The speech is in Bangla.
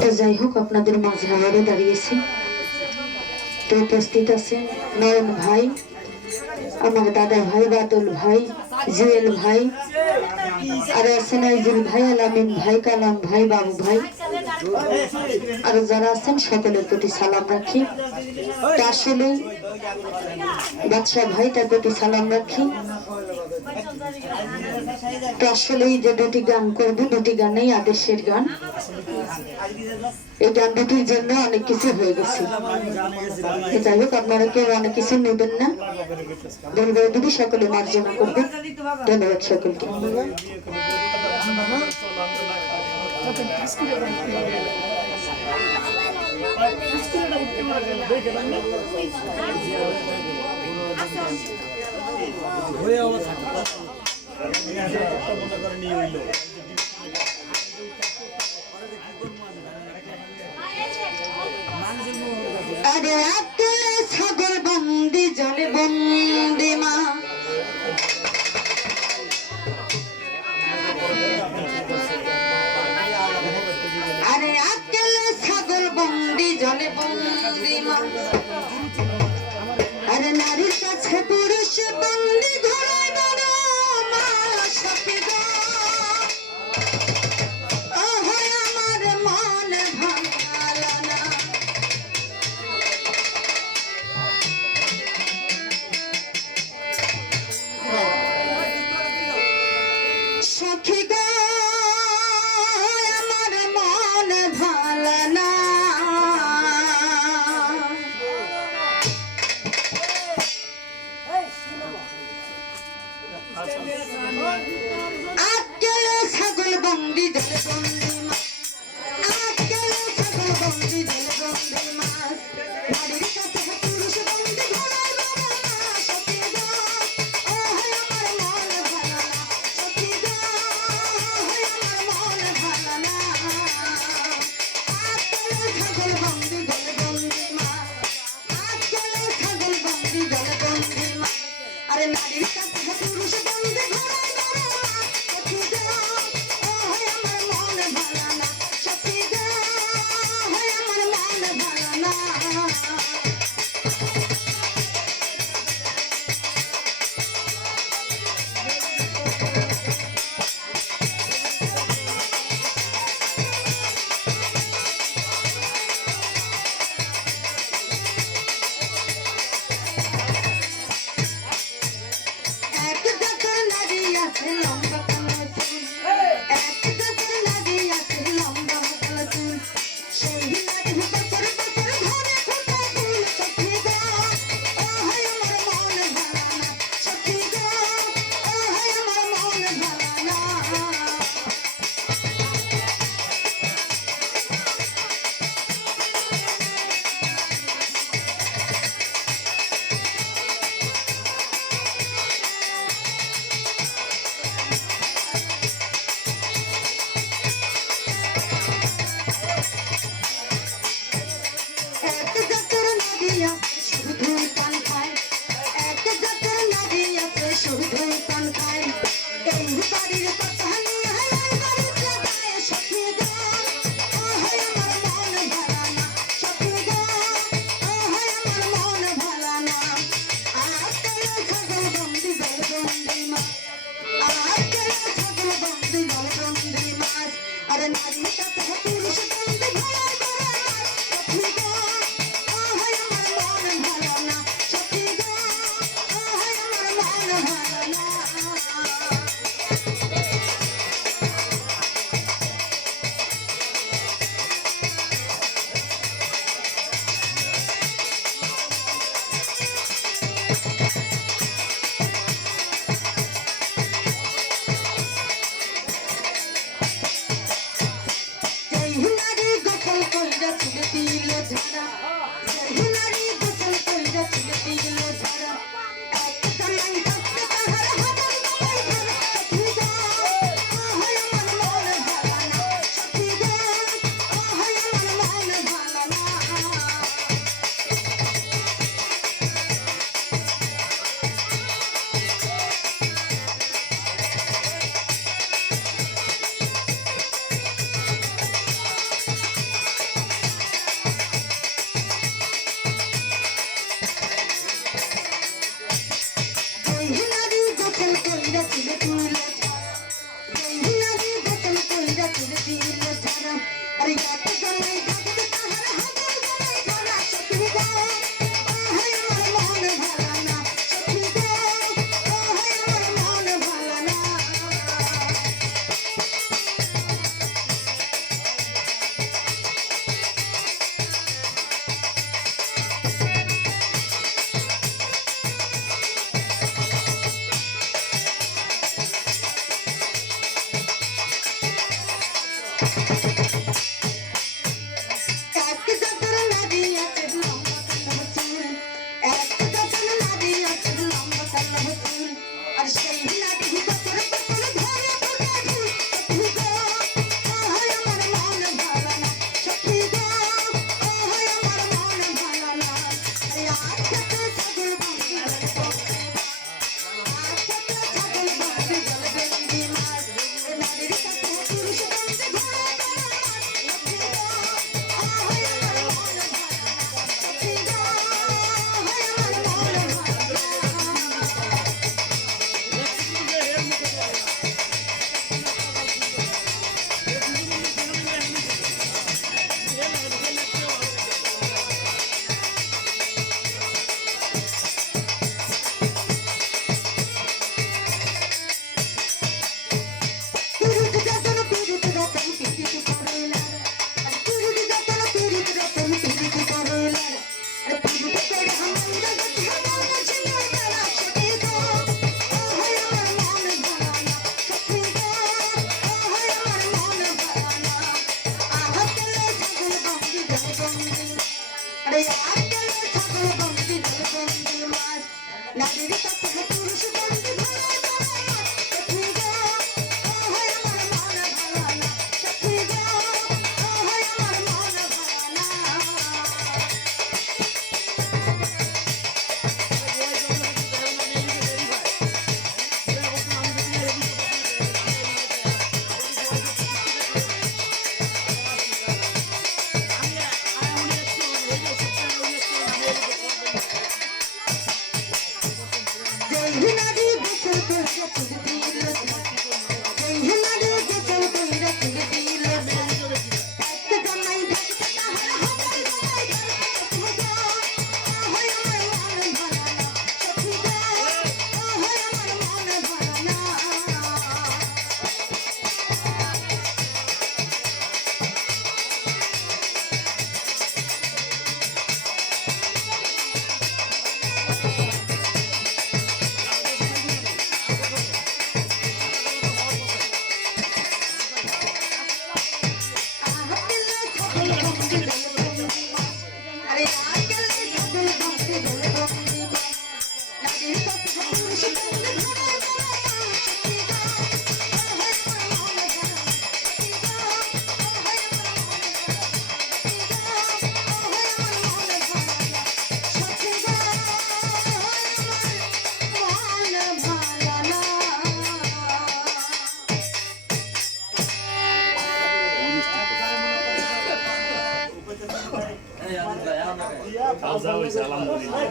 তো যাই হোক আপনাদের মাঝে আবারও দাঁড়িয়েছি। তো উপস্থিত আছে নয়ন ভাই, আমার দাদা ভাই বাদল ভাই, জুয়েল ভাই, আর আছেন নাইজুল ভাই, আলামিন ভাই, কালাম ভাই, বাবু ভাই, আর যারা আছেন সকলের প্রতি সালাম রাখি। আসলে বাদশাহ ভাই, তার প্রতি সালাম রাখি। তো আসলেই যে দুটি গান করবো, দুটি গানেই আদেশের গান। এই গান দুটির জন্য অনেক কিছু হয়ে গেছে। যাই হোক, আপনারা কেউ অনেক কিছু নেবেন না, ধন্যবাদ দিদি, সকলে মার্জনা করবেন। ধন্যবাদ সকলকে। আরে আকেলে ছাগল বন্দি জলে বন্দি মা, আরে আকেলে ছাগল বন্দি জলে বন্দি মা, আরে নারীর কাছে পুরুষ বন্দি ঘোড়ায় বড় মা সখী গো, আমার মন ভাঙালো না। সখী গো আমার মন ভালো না, আরে কত জামাই থাকবে তাহার হাতের গলায় গলা সখী গো ওহে আমার মন ভালা না সখী গো ওহে আমার মন ভালা না Alhamdulillah.